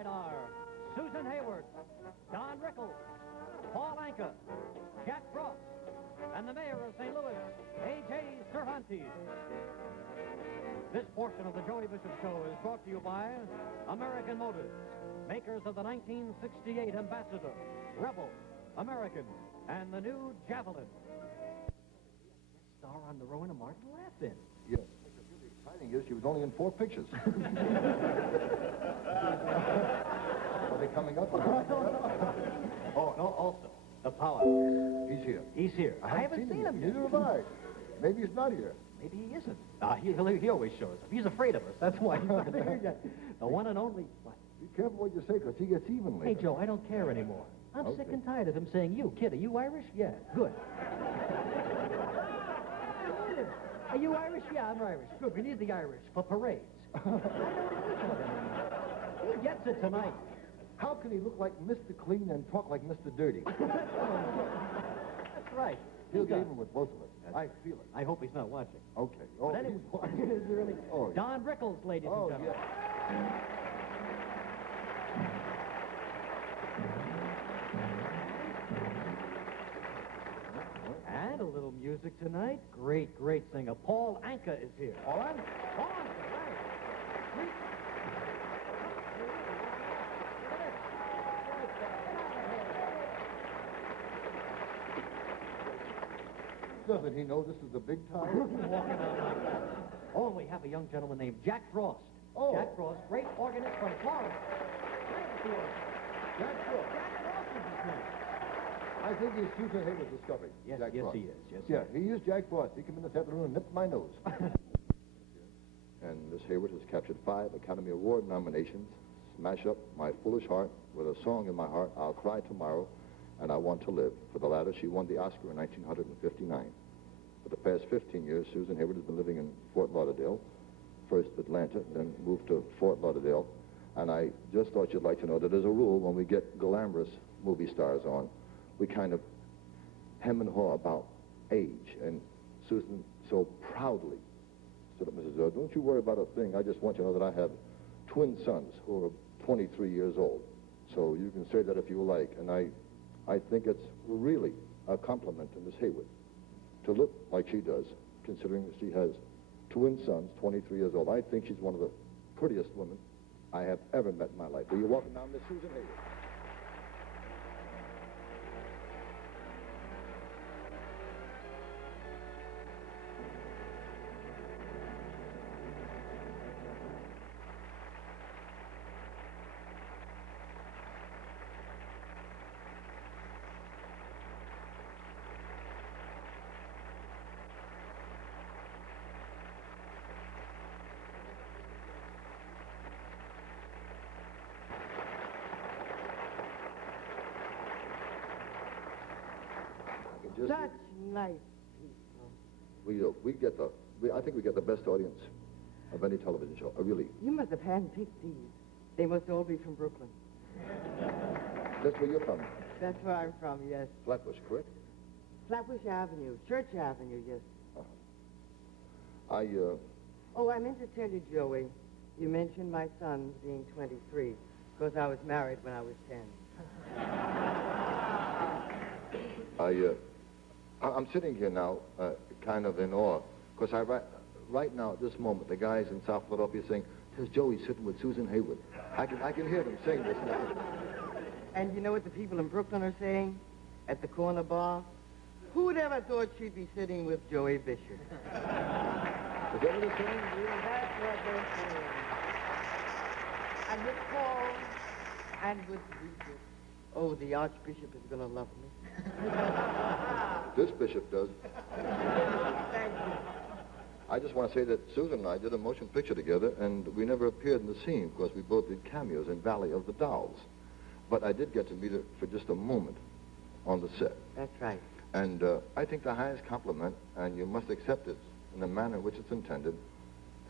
tonight are Susan Hayward, Don Rickles, Paul Anka, Jack Frost, and the mayor of St. Louis, A.J. Cervantes. This portion of the Joey Bishop Show is brought to you by American Motors, makers of the 1968 Ambassador, Rebel, American, and the new Javelin. Star on the Rowan and Martin Laugh-In. Yes. What's really exciting is she was only in 4 pictures. Are they coming up? Oh, no, also, the power. He's here. He's here. I haven't seen him yet. Neither have I. Maybe he's not here. Maybe he isn't. He always shows up. He's afraid of us. That's why he's not here yet. The one and only... What? Be careful what you say, because he gets even later. Hey, Joe, I don't care anymore. I'm sick and tired of him saying, you, kid, are you Irish? Yeah, good. Are you Irish? Yeah, I'm Irish. Good, we need the Irish for parades. I don't need that anymore. He gets it tonight. How can he look like Mr. Clean and talk like Mr. Dirty? That's right. He'll get even with both of us. I feel it. I hope he's not watching. Okay. Oh, But anyway, he's watching. it is really... Oh, yeah. Don Rickles, ladies and gentlemen. And a little music tonight. Great, great singer. Paul Anka is here. All right. Paul Anka, right. Doesn't he know this is the big time? Walking out like that. Oh, and we have a young gentleman named Jack Frost. Oh. Jack Frost, great organist from Florida. Jack Frost. Jack Frost is his name. I think he's Susan Hayward's discovery. Yes, Jack yes, Frost. he is. Yes, Yeah, he is Jack Frost. He came in this afternoon and nipped my nose. And Miss Hayward has captured 5 Academy Award nominations. Smash Up My Foolish Heart, With a Song in My Heart, I'll Cry Tomorrow, and I Want to Live. For the latter, she won the Oscar in 1959. For the past 15 years, Susan Hayward has been living in Fort Lauderdale, first Atlanta, then moved to Fort Lauderdale. And I just thought you'd like to know that as a rule, when we get glamorous movie stars on, we kind of hem and haw about age. And Susan so proudly stood up, Mrs. O, don't you worry about a thing. I just want you to know that I have twin sons who are 23 years old. So you can say that if you like. And I think it's really a compliment to Miss Hayward to look like she does, considering that she has twin sons, 23 years old. I think she's one of the prettiest women I have ever met in my life. Will you welcome now Miss Susan Hayward? Such nice people. I think we get the best audience of any television show. Really. You must have handpicked these. They must all be from Brooklyn. That's where you're from. That's where I'm from, yes. Flatbush, correct? Flatbush Avenue, Church Avenue, yes. Oh, I meant to tell you, Joey, you mentioned my son being 23, because I was married when I was 10. I'm sitting here now, kind of in awe, because right now at this moment, the guys in South Philadelphia saying, "There's Joey sitting with Susan Hayward." I can hear them saying this now. And you know what the people in Brooklyn are saying at the corner bar? Who'd ever thought she'd be sitting with Joey Bishop? Is that what they're saying? That's what they're saying. And with Paul and with Bishop. Oh, the Archbishop is going to love me. This bishop does. Thank you. I just want to say that Susan and I did a motion picture together, and we never appeared in the scene because we both did cameos in Valley of the Dolls. But I did get to meet her for just a moment on the set. That's right. And I think the highest compliment, and you must accept it in the manner in which it's intended,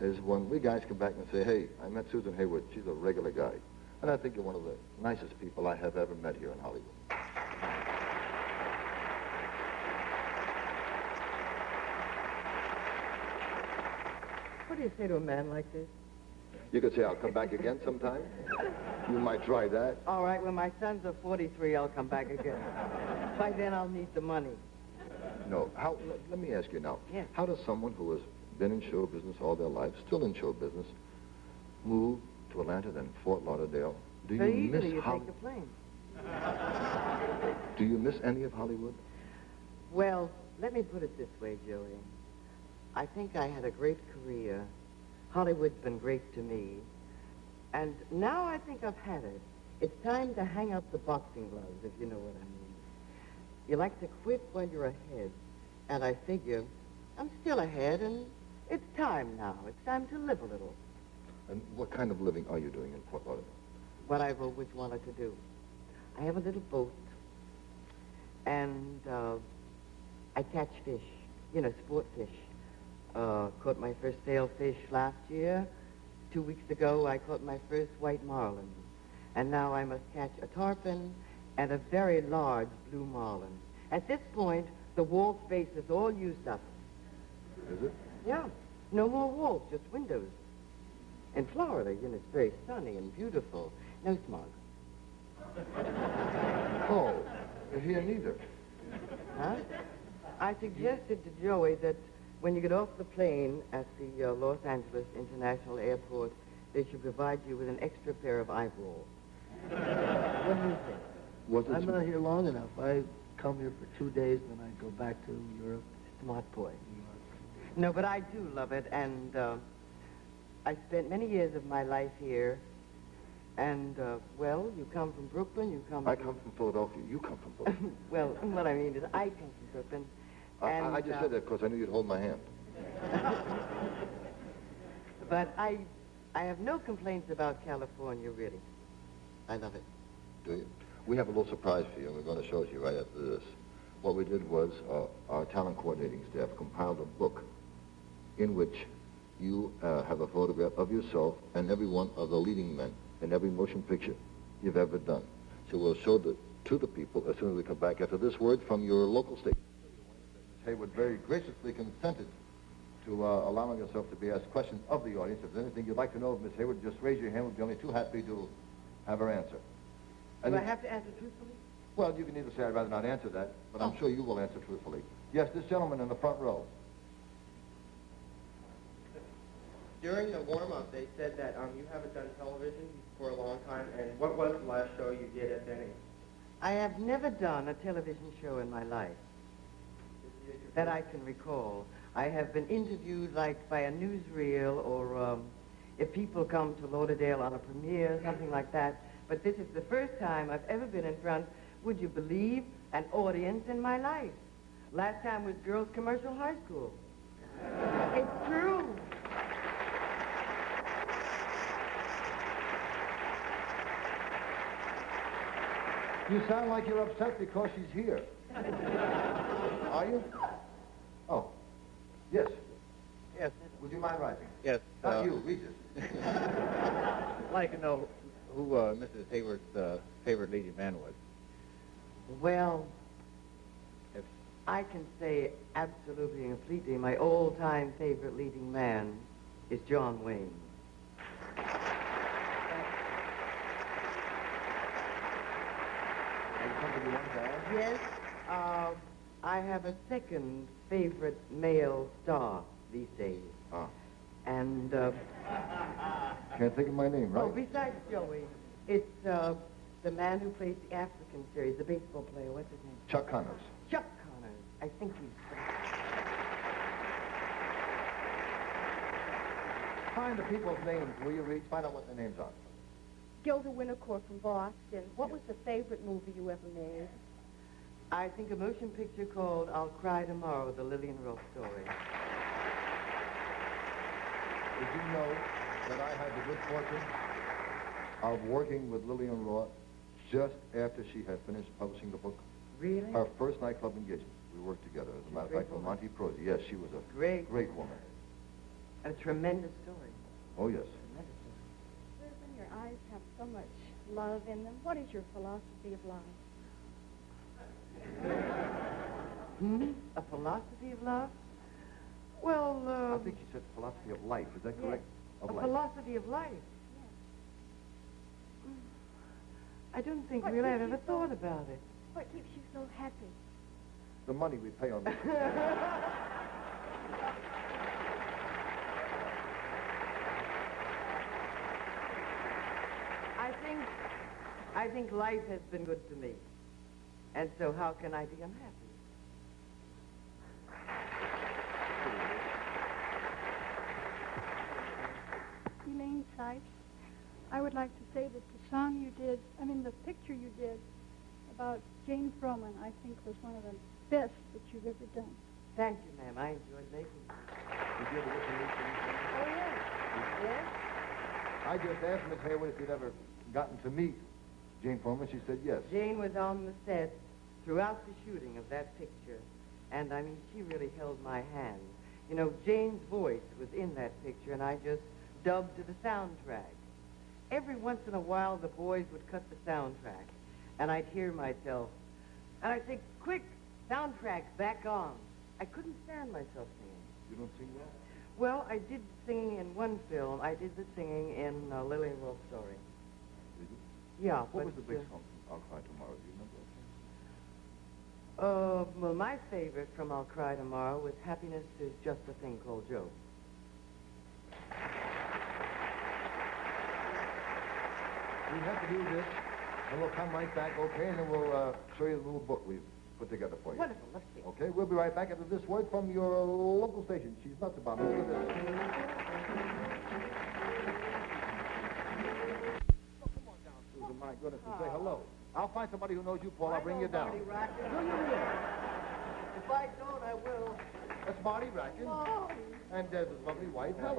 is when we guys come back and say, "Hey, I met Susan Hayward. She's a regular guy." And I think you're one of the nicest people I have ever met here in Hollywood. What do you say to a man like this? You could say, "I'll come back again sometime." You might try that. All right, when my sons are 43, I'll come back again. By then, I'll need the money. No. Let me ask you now. Yes. How does someone who has been in show business all their life, still in show business, move to Atlanta, then Fort Lauderdale? Do you Very miss easily, you take the plane. Do you miss any of Hollywood? Well, let me put it this way, Joey. I think I had a great career. Hollywood's been great to me. And now I think I've had it. It's time to hang up the boxing gloves, if you know what I mean. You like to quit while you're ahead. And I figure I'm still ahead, and it's time now. It's time to live a little. And what kind of living are you doing in Fort Lauderdale? What I've always wanted to do. I have a little boat, and I catch fish, sport fish. Caught my first sailfish last year. 2 weeks ago, I caught my first white marlin. And now I must catch a tarpon and a very large blue marlin. At this point, the wall space is all used up. Is it? Yeah. No more walls, just windows. In Florida, it's very sunny and beautiful. No smog. Oh, here neither. Huh? I suggested to Joey that when you get off the plane at the Los Angeles International Airport, they should provide you with an extra pair of eyeballs. What do you think? I'm not here long enough. I come here for 2 days, then I go back to Europe. Smart boy. No, but I do love it, and I spent many years of my life here. And, well, you come from Brooklyn, I come from Philadelphia. You come from Brooklyn. Well, what I mean is I come from Brooklyn. And, I just said that because I knew you'd hold my hand. But I have no complaints about California, really. I love it. Do you? We have a little surprise for you, and we're going to show it to you right after this. What we did was our talent coordinating staff compiled a book in which you have a photograph of yourself and every one of the leading men in every motion picture you've ever done. So we'll show that to the people as soon as we come back after this word from your local station. Ms. Hayward very graciously consented to allowing herself to be asked questions of the audience. If there's anything you'd like to know of Ms. Hayward, just raise your hand. We'll be only too happy to have her answer. Do I have to answer truthfully? Well, you can either say I'd rather not answer that, but I'm sure you will answer truthfully. Yes, this gentleman in the front row. During the warm-up, they said that you haven't done television for a long time, and what was the last show you did, if any? I have never done a television show in my life that I can recall. I have been interviewed, like, by a newsreel, or if people come to Lauderdale on a premiere, something like that. But this is the first time I've ever been in front, would you believe, an audience in my life. Last time was Girls Commercial High School. It's true. You sound like you're upset because she's here. Are you? Oh. Yes. Yes. Would you mind rising? Yes. Not you, Regis. I'd like to know who Mrs. Hayward's favorite leading man was. Well, if I can say absolutely and completely, my all-time favorite leading man is John Wayne. Yes, I have a second favorite male star these days. Ah. And, Can't think of my name, right? oh, besides Joey, it's the man who plays the African series, the baseball player, what's his name? Chuck Connors. Chuck Connors. I think he's... Find the people's names, will you, Reed? Find out what their names are. Gilda Wintercourt from Boston. What was the favorite movie you ever made? I think a motion picture called I'll Cry Tomorrow, the Lillian Rowe story. Did you know that I had the good fortune of working with Lillian Rowe just after she had finished publishing the book? Really? Her first nightclub engagement. We worked together, as a matter of fact, with Monty Prozzi. Yes, she was a Great woman. A tremendous story. Oh, yes. Tremendous story. Susan, your eyes have so much love in them. What is your philosophy of life? A philosophy of love? Well, I think she said philosophy of life. Is that correct? yes, Of a life. philosophy of life. I don't think What really I've keeps ever you so- thought about it. What keeps you so happy? The money we pay on this. I think life has been good to me. And so how can I be unhappy? Elaine Sykes, I would like to say that the picture you did about Jane Froman, I think was one of the best that you've ever done. Thank you, ma'am. I enjoyed making it. Did you ever get to meet Jane Froman? Oh, yes. Yes? I just asked Miss Hayward if you'd ever gotten to meet Jane Froman. She said yes. Jane was on the set throughout the shooting of that picture. And, she really held my hand. You know, Jane's voice was in that picture, and I just dubbed to the soundtrack. Every once in a while, the boys would cut the soundtrack, and I'd hear myself. And I'd say, quick, soundtrack, back on. I couldn't stand myself singing. You don't sing well? Well, I did singing in one film. I did the singing in Lily and Wolf Story. Did you? Yeah, What but, was the big song from I'll Cry Tomorrow? Do you remember? well, my favorite from I'll Cry Tomorrow was Happiness is Just a Thing Called Joe. We have to do this, and we'll come right back, okay? And then we'll show you the little book we've put together for you. Wonderful, let's see. Okay, we'll be right back after this word from your local station. She's nuts about it. Look at this. Oh, come on down, Susan. My goodness, and say hello. I'll find somebody who knows you, Paul. I'll bring you down. Marty Rackett. No, you will. If I don't, I will. That's Marty Rackett. Oh. And there's his lovely wife, Helen.